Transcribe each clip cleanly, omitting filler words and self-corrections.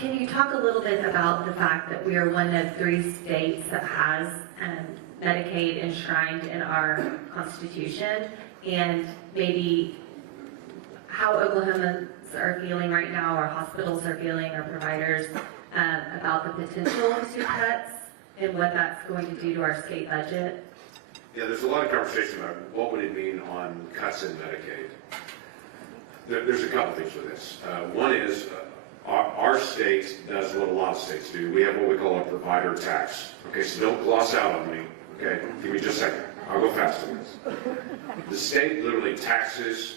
Can you talk a little bit about the fact that we are one of 3 states that has Medicaid enshrined in our Constitution, and maybe how Oklahomans are feeling right now, our hospitals are feeling, our providers, about the potential to cuts and what that's going to do to our state budget? Yeah, there's a lot of conversation about what would it mean on cuts in Medicaid. There's a couple things with this. One is our state does what a lot of states do. We have what we call a provider tax. Okay, so don't gloss out on me. Okay, give me just a second. I'll go fast on this. The state literally taxes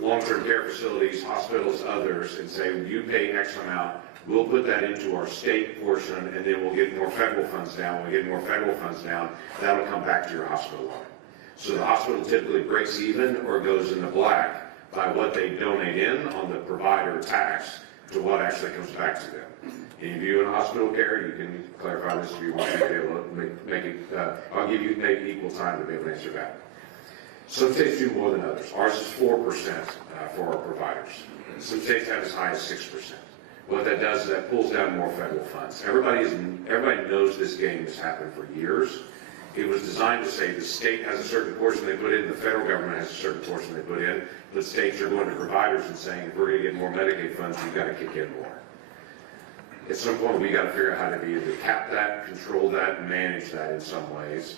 long-term care facilities, hospitals, others, and say, you pay X amount, we'll put that into our state portion, and then we'll get more federal funds down. When we get more federal funds down, that'll come back to your hospital line. So the hospital typically breaks even or goes in the black by what they donate in on the provider tax to what actually comes back to them. Any of you in hospital care, you can clarify this if you want to be able to make it, I'll give you maybe equal time to be able to answer that. Some states do more than others. Ours is 4% for our providers. Some states have as high as 6%. What that does is that pulls down more federal funds. Everybody knows this game has happened for years. It was designed to say the state has a certain portion they put in, the federal government has a certain portion they put in, but states are going to providers and saying, if we're going to get more Medicaid funds, you've got to kick in more. At some point, we got to figure out how to be able to cap that, control that, manage that in some ways,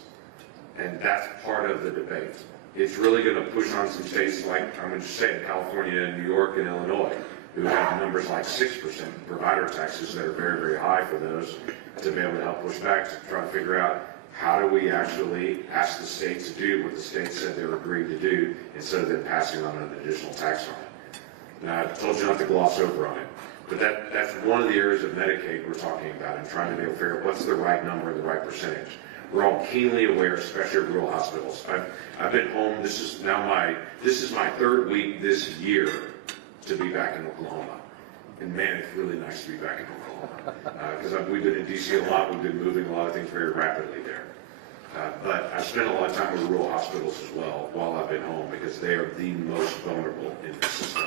and that's part of the debate. It's really going to push on some states like, I'm going to just say, California and New York and Illinois, who have numbers like 6% provider taxes that are very, very high for those, to be able to help push back to try to figure out how do we actually ask the state to do what the state said they were agreeing to do instead of them passing on an additional tax on it. Now, I told you not to gloss over on it, but that's one of the areas of Medicaid we're talking about and trying to be able to figure out what's the right number and the right percentage. We're all keenly aware, especially at rural hospitals. I've been home. This is my 3rd week this year to be back in Oklahoma, and man, it's really nice to be back in Oklahoma because we've been in DC a lot. We've been moving a lot of things very rapidly there. But I've spent a lot of time with rural hospitals as well while I've been home because they are the most vulnerable in the system,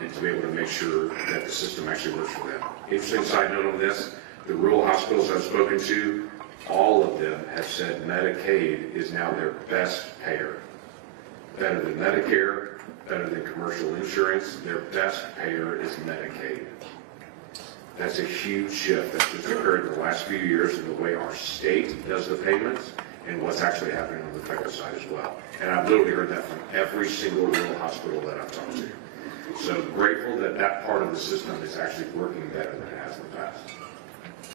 and to be able to make sure that the system actually works for them. Interesting side note on this: the rural hospitals I've spoken to, all of them have said Medicaid is now their best payer. Better than Medicare, better than commercial insurance, their best payer is Medicaid. That's a huge shift that's just occurred in the last few years in the way our state does the payments and what's actually happening on the federal side as well. And I've literally heard that from every single rural hospital that I've talked to. So grateful that that part of the system is actually working better than it has in the past.